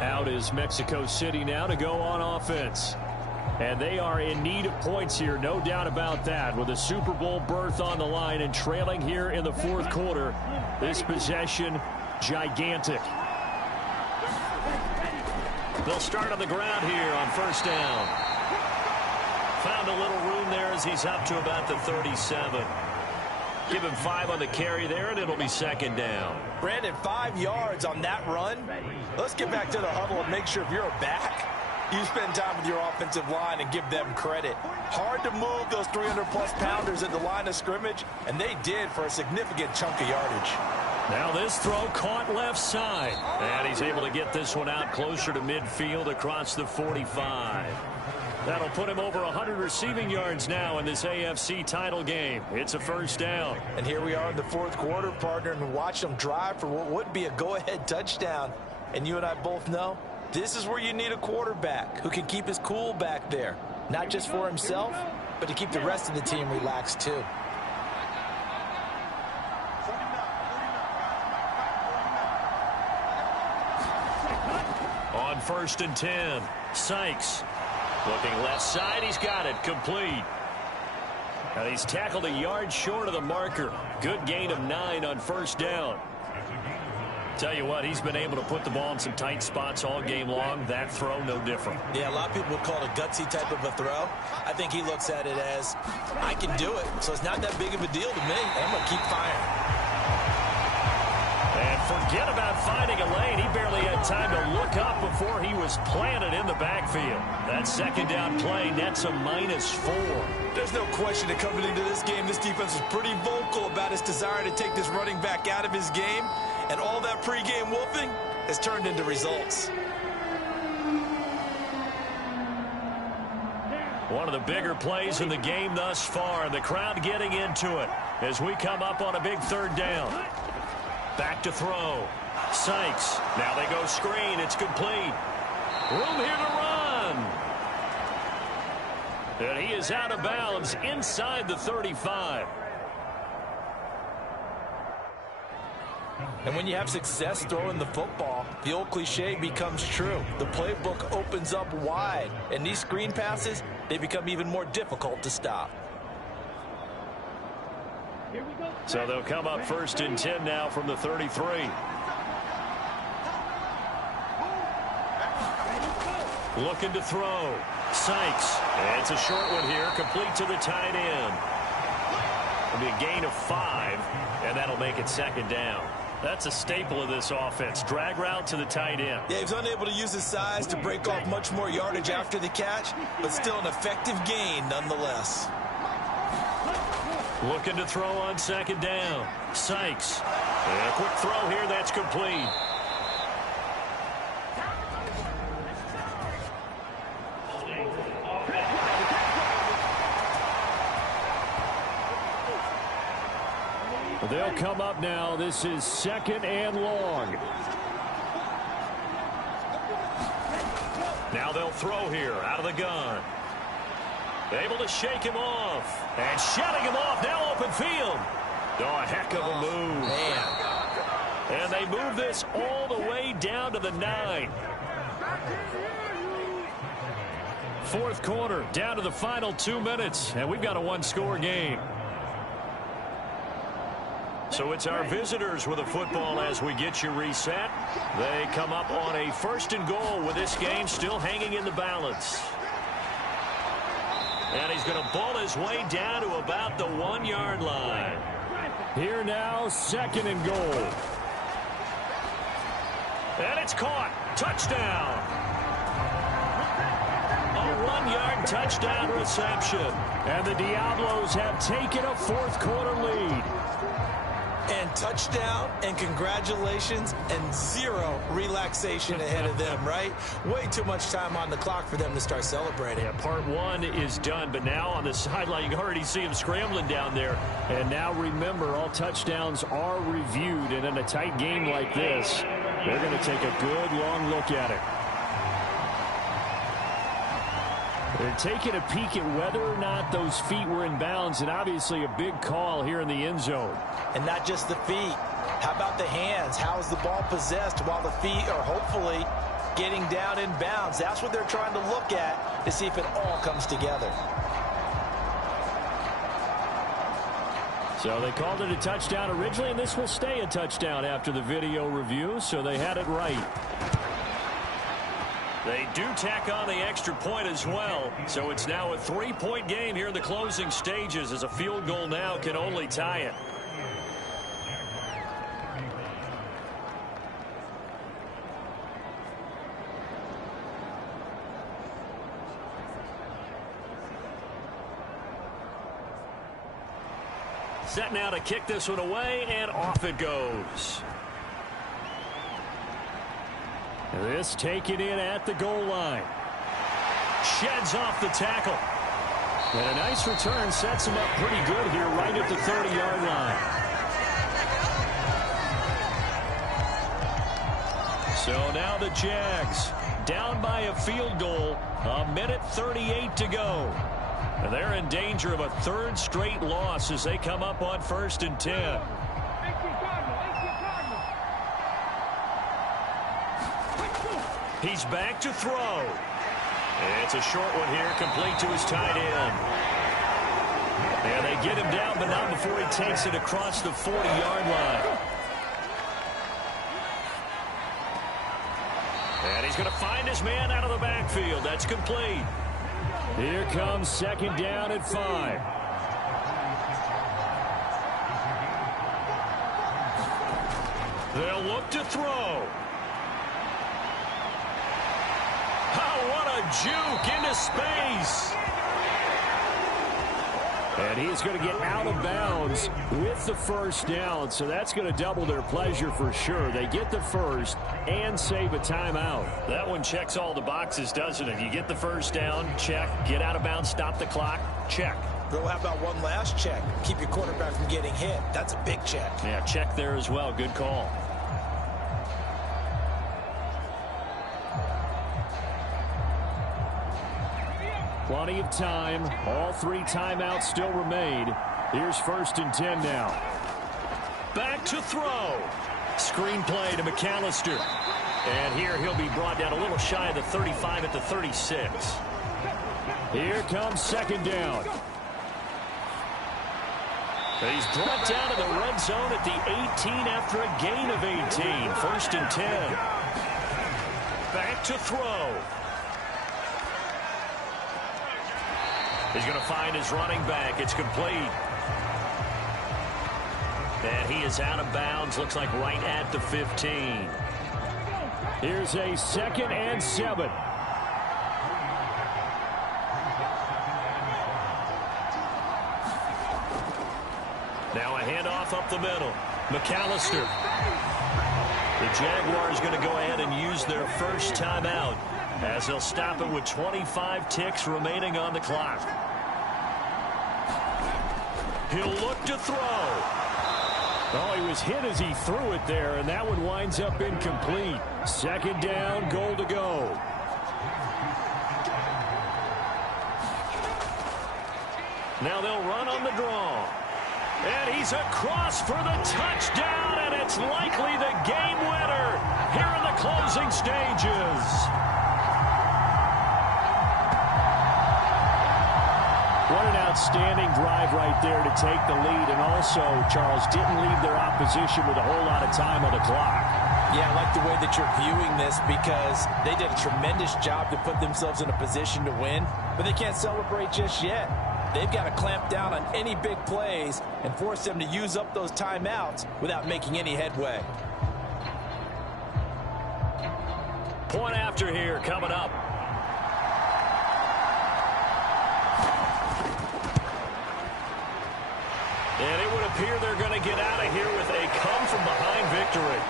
Out is Mexico City now to go on offense. And they are in need of points here, no doubt about that. With a Super Bowl berth on the line and trailing here in the fourth quarter, this possession gigantic. They'll start on the ground here on first down. Found a little room there as he's up to about the 37. Give him 5 on the carry there, and it'll be second down. Brandon, 5 yards on that run. Let's get back to the huddle and make sure if you're a back, you spend time with your offensive line and give them credit. Hard to move those 300-plus pounders at the line of scrimmage, and they did for a significant chunk of yardage. Now this throw caught left side. And he's able to get this one out closer to midfield across the 45. That'll put him over 100 receiving yards now in this AFC title game. It's a first down. And here we are in the fourth quarter, partner, and watch them drive for what would be a go-ahead touchdown. And you and I both know this is where you need a quarterback who can keep his cool back there. Not just for himself, but to keep the rest of the team relaxed too. On first and 10, Sykes. Looking left side, he's got it, complete. And he's tackled a yard short of the marker. Good gain of 9 on first down. Tell you what, he's been able to put the ball in some tight spots all game long. That throw, no different. Yeah, a lot of people would call it a gutsy type of a throw. I think he looks at it as, I can do it, so it's not that big of a deal to me, and I'm going to keep firing. And forget about finding a lane. He barely had time to look up before he was planted in the backfield. That second down play, that's a -4. There's no question that coming into this game, this defense was pretty vocal about its desire to take this running back out of his game. And all that pregame wolfing has turned into results. One of the bigger plays in the game thus far. The crowd getting into it as we come up on a big third down. Back to throw. Sykes. Now they go screen. It's complete. Room here to run. And he is out of bounds inside the 35. And when you have success throwing the football, the old cliche becomes true. The playbook opens up wide, and these screen passes, they become even more difficult to stop. So they'll come up first and 10 now from the 33. Looking to throw. Sykes. It's a short one here, complete to the tight end. It'll be a gain of 5, and that'll make it second down. That's a staple of this offense. Drag route to the tight end. Yeah, he was unable to use his size to break off much more yardage after the catch, but still an effective gain nonetheless. Looking to throw on second down. Sykes. And a quick throw here, that's complete. They'll come up now. This is second and long. Now they'll throw here out of the gun. Able to shake him off. And shutting him off. Now open field. Oh, a heck of a move. Man. And they move this all the way down to the 9. Fourth quarter, down to the final 2 minutes. And we've got a one-score game. So it's our visitors with a football as we get you reset. They come up on a first and goal with this game still hanging in the balance. And he's going to ball his way down to about the 1-yard line. Here now, second and goal. And it's caught. Touchdown. A 1-yard touchdown reception. And the Diablos have taken a fourth quarter lead. And touchdown, and congratulations, and zero relaxation ahead of them, right? Way too much time on the clock for them to start celebrating. Yeah, part 1 is done, but now on the sideline, you can already see him scrambling down there. And now remember, all touchdowns are reviewed, and in a tight game like this, they're going to take a good long look at it. They're taking a peek at whether or not those feet were in bounds, and obviously a big call here in the end zone. And not just the feet. How about the hands? How is the ball possessed while the feet are hopefully getting down in bounds? That's what they're trying to look at to see if it all comes together. So they called it a touchdown originally, and this will stay a touchdown after the video review, so they had it right. They do tack on the extra point as well, so it's now a 3-point game here in the closing stages, as a field goal now can only tie it. Set now to kick this one away, and off it goes. This taken in at the goal line. Sheds off the tackle. And a nice return sets him up pretty good here right at the 30-yard line. So now the Jags down by a field goal, 1:38 to go. And they're in danger of a third straight loss as they come up on 1st and 10. He's back to throw. It's a short one here, complete to his tight end. And they get him down, but not before he takes it across the 40-yard line. And he's going to find his man out of the backfield. That's complete. Here comes 2nd down at 5. They'll look to throw. Oh, what a juke into space. And he's going to get out of bounds with the 1st down, so that's going to double their pleasure for sure. They get the 1st and save a timeout. That one checks all the boxes, doesn't it? You get the 1st down, check. Get out of bounds, stop the clock, check. Bill, how about one last check? Keep your quarterback from getting hit. That's a big check. Yeah, check there as well. Good call. Plenty of time. All 3 timeouts still remain. Here's 1st and 10 now. Back to throw. Screen play to McAllister. And here he'll be brought down a little shy of the 35 at the 36. Here comes 2nd down. He's brought down to the red zone at the 18 after a gain of 18. 1st and 10. Back to throw. He's going to find his running back. It's complete. And he is out of bounds. Looks like right at the 15. Here's a 2nd and 7. Now a handoff up the middle. McAllister. The Jaguars going to go ahead and use their 1st timeout as they'll stop it with 25 ticks remaining on the clock. He'll look to throw. Oh, he was hit as he threw it there, and that one winds up incomplete. 2nd down, goal to go. Now they'll run on the draw. And he's across for the touchdown, and it's likely the game winner here in the closing stages. What an outstanding drive right there to take the lead, and also, Charles, didn't leave their opposition with a whole lot of time on the clock. Yeah, I like the way that you're viewing this because they did a tremendous job to put themselves in a position to win, but they can't celebrate just yet. They've got to clamp down on any big plays and force them to use up those timeouts without making any headway. Point after here coming up. And it would appear they're going to get out of here with a come-from-behind victory.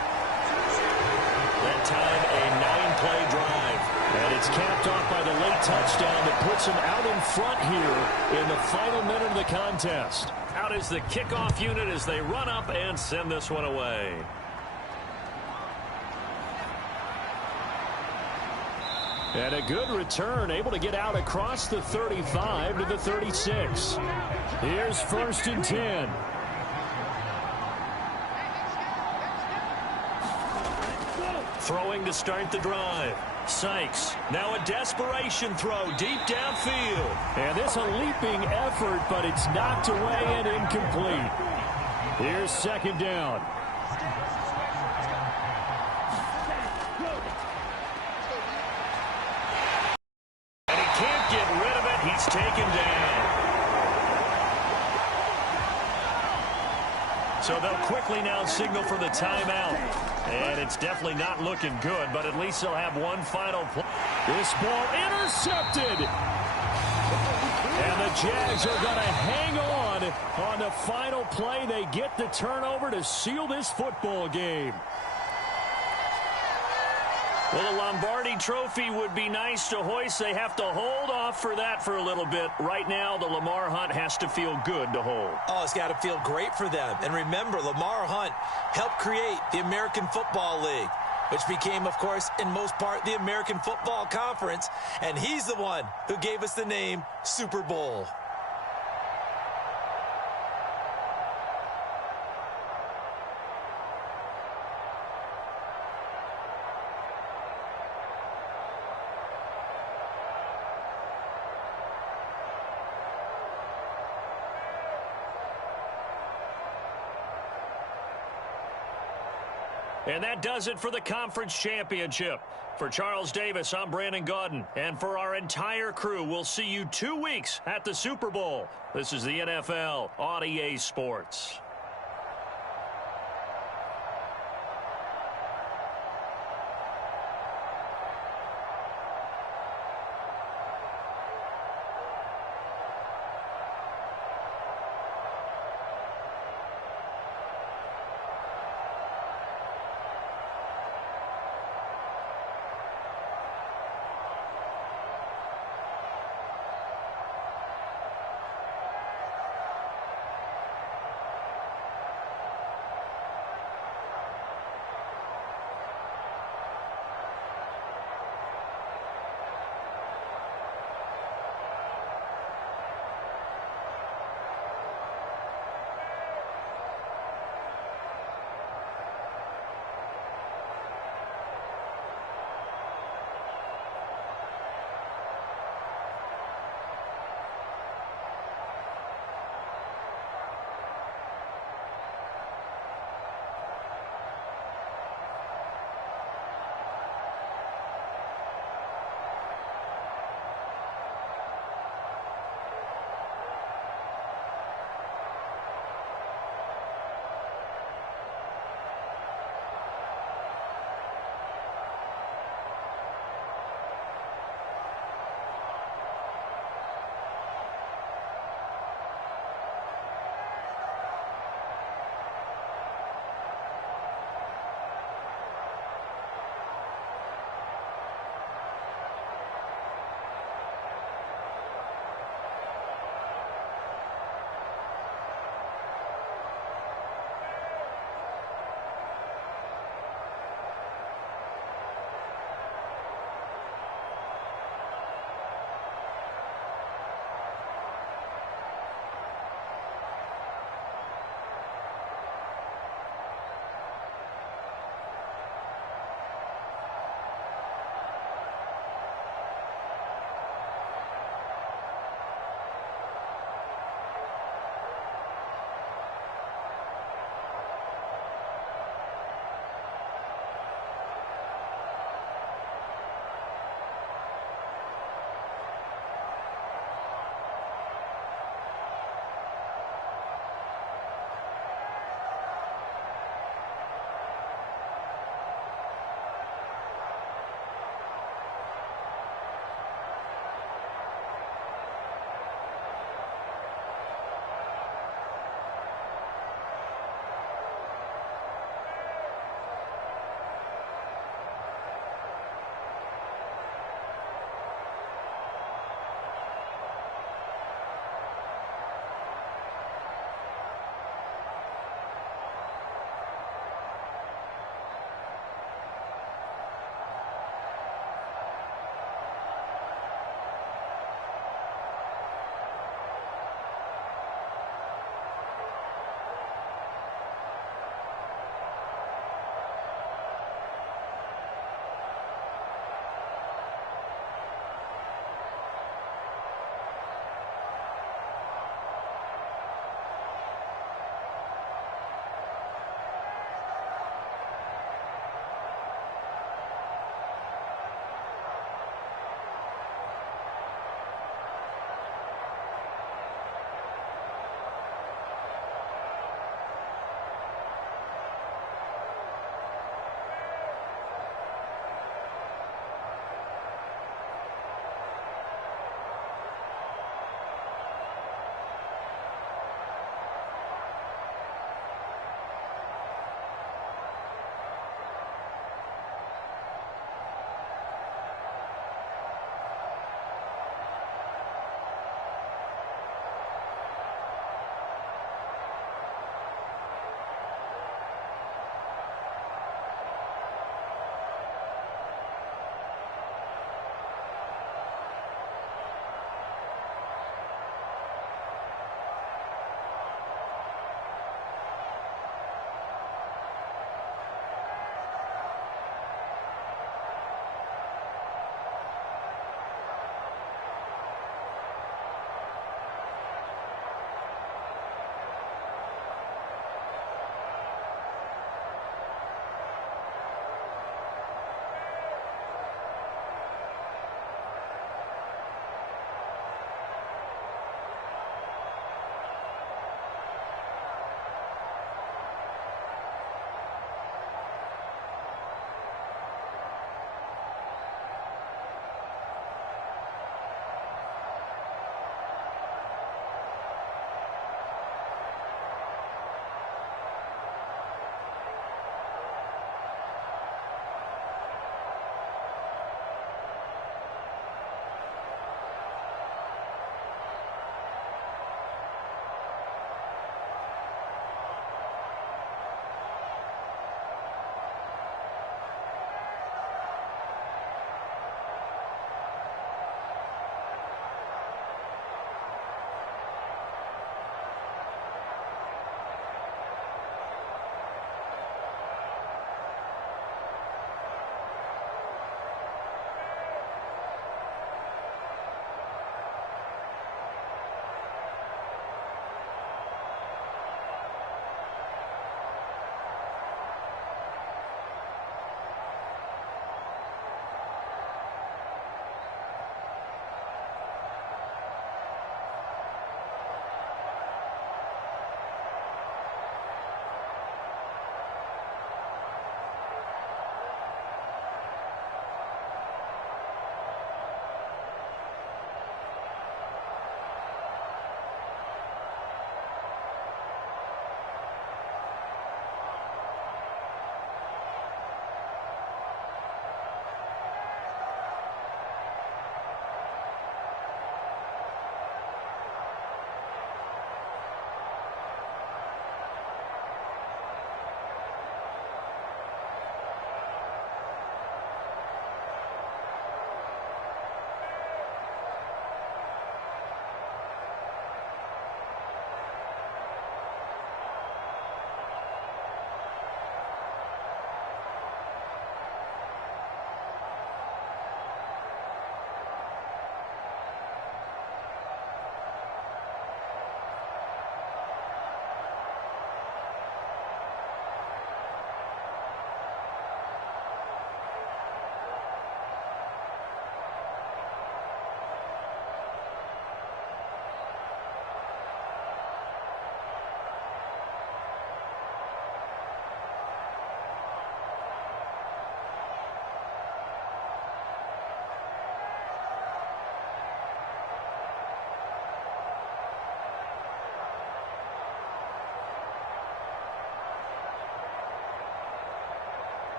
That time, a 9-play drive. And it's capped off by the late touchdown that puts them out in front here in the final minute of the contest. Out is the kickoff unit as they run up and send this one away. And a good return, able to get out across the 35 to the 36. Here's 1st and 10. Throwing to start the drive. Sykes, now a desperation throw deep downfield. And this a leaping effort, but it's knocked away and incomplete. Here's 2nd down. And he can't get rid of it. He's taken down. So they'll quickly now signal for the timeout. And it's definitely not looking good, but at least they'll have one final play. This ball intercepted. And the Jags are going to hang on the final play. They get the turnover to seal this football game. Well, the Lombardi Trophy would be nice to hoist. They have to hold off for that for a little bit. Right now, the Lamar Hunt has to feel good to hold. Oh, it's got to feel great for them. And remember, Lamar Hunt helped create the American Football League, which became, of course, in most part, the American Football Conference. And he's the one who gave us the name Super Bowl. And that does it for the conference championship. For Charles Davis, I'm Brandon Gaudin. And for our entire crew, we'll see you 2 weeks at the Super Bowl. This is the NFL on EA Sports.